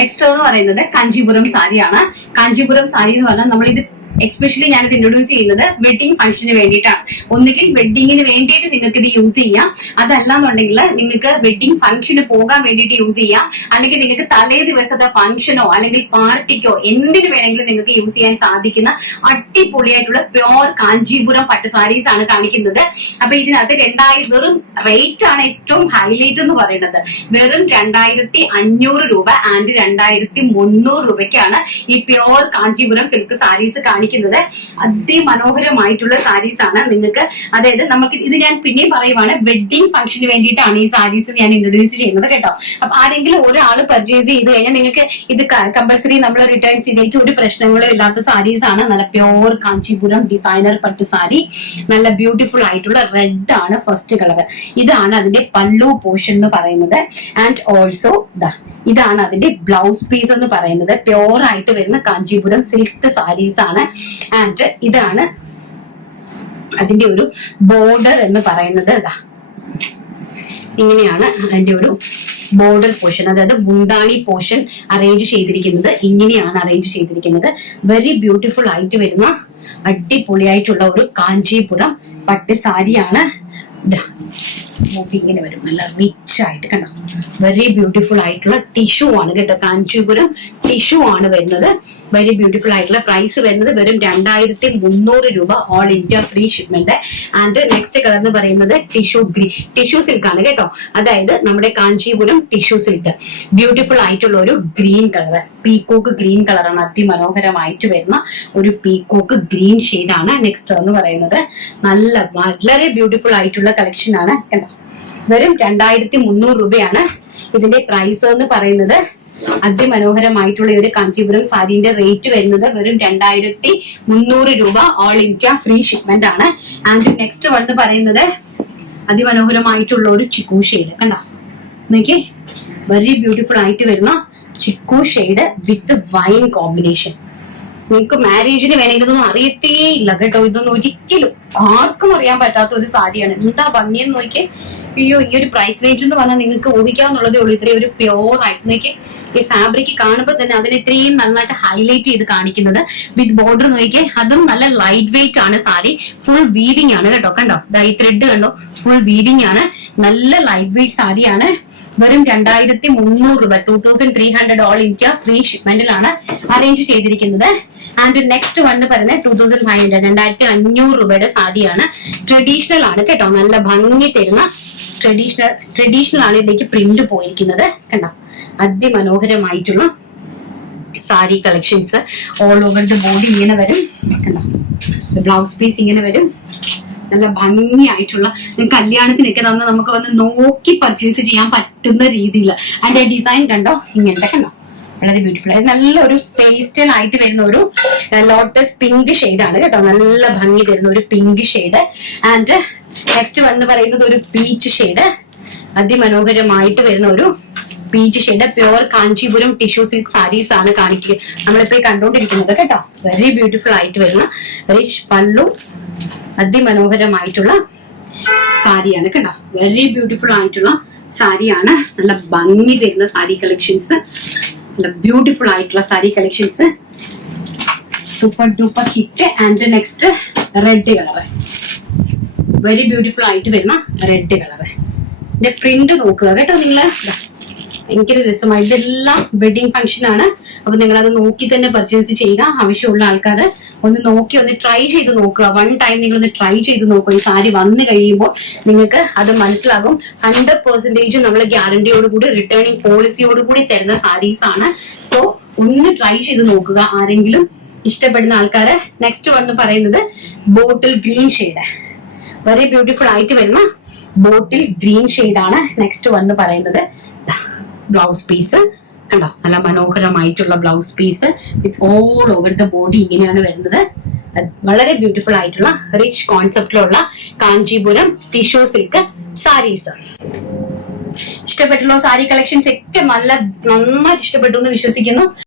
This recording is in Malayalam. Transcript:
നെക്സ്റ്റ് എന്ന് പറയുന്നത് കാഞ്ചീപുരം സാരിയാണ്. കാഞ്ചീപുരം സാരി എന്ന് പറഞ്ഞാൽ നമ്മൾ ഇത് എക്സ്പെഷ്യലി ഞാനിത് ഇൻട്രൊഡ്യൂസ് ചെയ്യുന്നത് വെഡിങ് ഫംഗ്ഷന് വേണ്ടിയിട്ടാണ്. ഒന്നുകിൽ വെഡിങ്ങിന് വേണ്ടിയിട്ട് നിങ്ങൾക്ക് ഇത് യൂസ് ചെയ്യാം, അതല്ലാന്നുണ്ടെങ്കിൽ നിങ്ങൾക്ക് വെഡിങ് ഫംഗ്ഷന് പോകാൻ വേണ്ടിയിട്ട് യൂസ് ചെയ്യാം, അല്ലെങ്കിൽ നിങ്ങൾക്ക് തലേ ദിവസത്തെ ഫംഗ്ഷനോ അല്ലെങ്കിൽ പാർട്ടിക്കോ എന്തിനു വേണമെങ്കിലും നിങ്ങൾക്ക് യൂസ് ചെയ്യാൻ സാധിക്കുന്ന അടിപൊളിയായിട്ടുള്ള പ്യോർ കാഞ്ചീപുരം പട്ട് സാരീസ് ആണ് കാണിക്കുന്നത്. അപ്പൊ ഇതിനകത്ത് 2000 വെറും റേറ്റ് ആണ് ഏറ്റവും ഹൈലൈറ്റ് എന്ന് പറയുന്നത്. വെറും 2500 രൂപ ആൻഡ് 2300 രൂപയ്ക്കാണ് ഈ പ്യോർ കാഞ്ചീപുരം സിൽക്ക് സാരീസ് കാണിക്കുന്നത്. അതിമനോഹരമായിട്ടുള്ള സാരീസ് ആണ് നിങ്ങൾക്ക്. അതായത് നമുക്ക് ഇത് ഞാൻ പിന്നെയും പറയുവാണ്, വെഡിങ് ഫംഗ്ഷന് വേണ്ടിയിട്ടാണ് ഈ സാരീസ് ഞാൻ ഇൻട്രൊഡ്യൂസ് ചെയ്യുന്നത് കേട്ടോ. അപ്പൊ ആരെങ്കിലും ഒരാൾ പർച്ചേസ് ചെയ്ത് കഴിഞ്ഞാൽ നിങ്ങൾക്ക് ഇത് കമ്പൽസറി നമ്മൾ റിട്ടേൺസ് ചെയ്തേക്ക് ഒരു പ്രശ്നങ്ങളും ഇല്ലാത്ത സാരീസ് ആണ്. നല്ല പ്യോർ കാഞ്ചീപുരം ഡിസൈനർ പട്ട് സാരി, നല്ല ബ്യൂട്ടിഫുൾ ആയിട്ടുള്ള റെഡ് ആണ് ഫസ്റ്റ് കളർ. ഇതാണ് അതിന്റെ പല്ലു പോർഷൻ എന്ന് പറയുന്നത്. ആൻഡ് ഓൾസോ ഇതാണ് അതിന്റെ ബ്ലൗസ് പീസ് എന്ന് പറയുന്നത്. പ്യോർ ആയിട്ട് വരുന്ന കാഞ്ചീപുരം സിൽക്ക് സാരീസ് ആണ്. ആൻഡ് ഇതാണ് അതിന്റെ ഒരു ബോർഡർ എന്ന് പറയുന്നത്. ഇങ്ങനെയാണ് അതിന്റെ ഒരു ബോർഡർ പോർഷൻ, അതായത് മുന്താണി പോർഷൻ അറേഞ്ച് ചെയ്തിരിക്കുന്നത്. ഇങ്ങനെയാണ് അറേഞ്ച് ചെയ്തിരിക്കുന്നത്. വെരി ബ്യൂട്ടിഫുൾ ആയിട്ട് വരുന്ന അടിപൊളിയായിട്ടുള്ള ഒരു കാഞ്ചീപുരം പട്ട് സാരിയാണ്. ഇങ്ങനെ വരും, നല്ല റിച്ച് ആയിട്ട് കണ്ടോ. വെരി ബ്യൂട്ടിഫുൾ ആയിട്ടുള്ള ടിഷ്യൂ ആണ് കേട്ടോ, കാഞ്ചീപുരം ടിഷ്യൂ ആണ് വരുന്നത്. വെരി ബ്യൂട്ടിഫുൾ ആയിട്ടുള്ള പ്രൈസ് വരുന്നത് വെറും 2300 രൂപ, all India free shipment. And next colour എന്ന് പറയുന്നത് ടിഷ്യൂ സിൽക്ക് ആണ് കേട്ടോ. അതായത് നമ്മുടെ കാഞ്ചീപുരം ടിഷ്യൂ സിൽക്ക്, ബ്യൂട്ടിഫുൾ ആയിട്ടുള്ള ഒരു ഗ്രീൻ കളർ, പീക്കോക്ക് ഗ്രീൻ കളറാണ്. അതിമനോഹരമായിട്ട് വരുന്ന ഒരു പീക്കോക്ക് ഗ്രീൻ ഷെയ്ഡാണ് നെക്സ്റ്റ് എന്ന് പറയുന്നത്. വളരെ ബ്യൂട്ടിഫുൾ ആയിട്ടുള്ള കളക്ഷൻ ആണ് കേട്ടോ. വെറും 2300 രൂപയാണ് ഇതിന്റെ പ്രൈസ് എന്ന് പറയുന്നത്. അതിമനോഹരമായിട്ടുള്ള ഒരു കാഞ്ചീപുരം സാരിന്റെ റേറ്റ് വരുന്നത് വെറും 2300 രൂപ, ഓൾ ഇന്ത്യ ഫ്രീ ഷിപ്മെന്റ് ആണ്. ആൻഡ് നെക്സ്റ്റ് വൺ എന്ന് പറയുന്നത് അതിമനോഹരമായിട്ടുള്ള ഒരു ചിക്കു ഷെയ്ഡ് കണ്ടോ. നോക്കിയേ, വെരി ബ്യൂട്ടിഫുൾ ആയിട്ട് വരുന്ന chikoo shade with wine combination. നിങ്ങൾക്ക് മാരേജിന് വേണമെങ്കിൽ ഇതൊന്നും അറിയത്തേ ഇല്ല കേട്ടോ. ഇതൊന്നും ഒരിക്കലും ആർക്കും അറിയാൻ പറ്റാത്ത ഒരു സാരിയാണ്. എന്താ ഭംഗിയെന്ന് നോക്കിയേ. അയ്യോ, ഈ ഒരു പ്രൈസ് റേഞ്ച് എന്ന് പറഞ്ഞാൽ നിങ്ങൾക്ക് ഊഹിക്കാവുന്നുള്ളതേ ഉള്ളൂ. ഇത്രയും ഒരു പ്യോർ ആയിട്ട് നോക്കി ഈ ഫാബ്രിക് കാണുമ്പോൾ തന്നെ അതിനെ ഇത്രയും നന്നായിട്ട് ഹൈലൈറ്റ് ചെയ്ത് കാണിക്കുന്നത്. വിത്ത് ബോർഡർ നോക്കിയേ, അതും നല്ല ലൈറ്റ് വെയിറ്റ് ആണ് സാരി. ഫുൾ വീവിംഗ് ആണ് കേട്ടോ. കണ്ടോ, ഈ ത്രെഡ് കണ്ടോ, ഫുൾ വീവിംഗ് ആണ്. നല്ല ലൈറ്റ് വെയിറ്റ് സാരിയാണ്. വെറും 2300 രൂപ, 2300 ഓൾ ഇന്ത്യ ഫ്രീ ഷിപ്മെന്റിലാണ് അറേഞ്ച് ചെയ്തിരിക്കുന്നത്. ആൻഡ് നെക്സ്റ്റ് വൺ പറയുന്നത് 2500, 2500 രൂപയുടെ സാരിയാണ്. ട്രഡീഷണൽ ആണ് കേട്ടോ, നല്ല ഭംഗി തരുന്ന ട്രഡീഷണൽ ആണ് ഇതിലേക്ക് പ്രിന്റ് പോയിരിക്കുന്നത് കണ്ടോ. അതിമനോഹരമായിട്ടുള്ള sari collections all over the body ഇങ്ങനെ വരും കണ്ടോ. ബ്ലൗസ് പീസ് ഇങ്ങനെ വരും, നല്ല ഭംഗിയായിട്ടുള്ള കല്യാണത്തിനൊക്കെ തന്നെ നമുക്ക് വന്ന് നോക്കി പർച്ചേസ് ചെയ്യാൻ പറ്റുന്ന രീതിയിൽ. അതിന്റെ ഡിസൈൻ കണ്ടോ, ഇങ്ങനത്തെ കണ്ടോ, വളരെ ബ്യൂട്ടിഫുൾ ആയി നല്ലൊരു പേസ്റ്റൽ ആയിട്ട് വരുന്ന ഒരു ലോട്ടസ് പിങ്ക് ഷെയ്ഡാണ് കേട്ടോ. നല്ല ഭംഗി തരുന്ന ഒരു പിങ്ക് ഷെയ്ഡ്. ആൻഡ് നെക്സ്റ്റ് വന്ന് പറയുന്നത് ഒരു പീച്ച് ഷെയ്ഡ്, അതിമനോഹരമായിട്ട് വരുന്ന ഒരു peach shade. Pure Kanchipuram tissue silk saris ആണ് കാണിക്കുക നമ്മളിപ്പോ കണ്ടുകൊണ്ടിരിക്കുന്നത് കേട്ടോ. വെരി ബ്യൂട്ടിഫുൾ ആയിട്ട് വരുന്ന റിച്ച് പല്ലു, അതിമനോഹരമായിട്ടുള്ള സാരിയാണ് കേട്ടോ. വെരി ബ്യൂട്ടിഫുൾ ആയിട്ടുള്ള സാരിയാണ്. നല്ല ഭംഗി തരുന്ന സാരി കളക്ഷൻസ്, നല്ല ബ്യൂട്ടിഫുൾ ആയിട്ടുള്ള sari collections, super duper hit. And next red colour, very beautiful ആയിട്ട് വരുന്ന റെഡ് കളർ. ഇതിന്റെ പ്രിന്റ് നോക്കുക കേട്ടോ നിങ്ങള്, ഭയങ്കര രസമായി. ഇതെല്ലാം വെഡിങ് ഫംഗ്ഷൻ ആണ്. അപ്പൊ നിങ്ങൾ അത് നോക്കി തന്നെ പർച്ചേസ് ചെയ്യുക. ആവശ്യമുള്ള ആൾക്കാർ ഒന്ന് നോക്കി ഒന്ന് ട്രൈ ചെയ്ത് നോക്കുക. വൺ ടൈം നിങ്ങൾ ഒന്ന് ട്രൈ ചെയ്ത് നോക്കുക. ഈ സാരി വന്നു കഴിയുമ്പോൾ നിങ്ങൾക്ക് അത് മനസ്സിലാകും. 100% നമ്മൾ ഗ്യാരണ്ടിയോടുകൂടി റിട്ടേണിംഗ് പോളിസിയോടുകൂടി തരുന്ന സാരീസ് ആണ്. സോ ഒന്ന് ട്രൈ ചെയ്ത് നോക്കുക ആരെങ്കിലും ഇഷ്ടപ്പെടുന്ന ആൾക്കാര്. നെക്സ്റ്റ് വൺ പറയുന്നത് bottle green shade, very beautiful ആയിട്ട് വരുന്ന ബോട്ടിൽ ഗ്രീൻ ഷെയ്ഡ് ആണ് നെക്സ്റ്റ് വന്ന് പറയുന്നത്. ബ്ലൗസ് പീസ് കണ്ടോ, നല്ല മനോഹരമായിട്ടുള്ള blouse piece with all over the body ഇങ്ങനെയാണ് വരുന്നത്. വളരെ ബ്യൂട്ടിഫുൾ ആയിട്ടുള്ള റിച്ച് കോൺസെപ്റ്റിലുള്ള കാഞ്ചീപുരം ടിഷ്യൂ സിൽക്ക് സാരീസ്. ഇഷ്ടപ്പെട്ടുള്ള സാരി കളക്ഷൻസ് ഒക്കെ നന്നായിട്ട് ഇഷ്ടപ്പെട്ടു എന്ന് വിശ്വസിക്കുന്നു.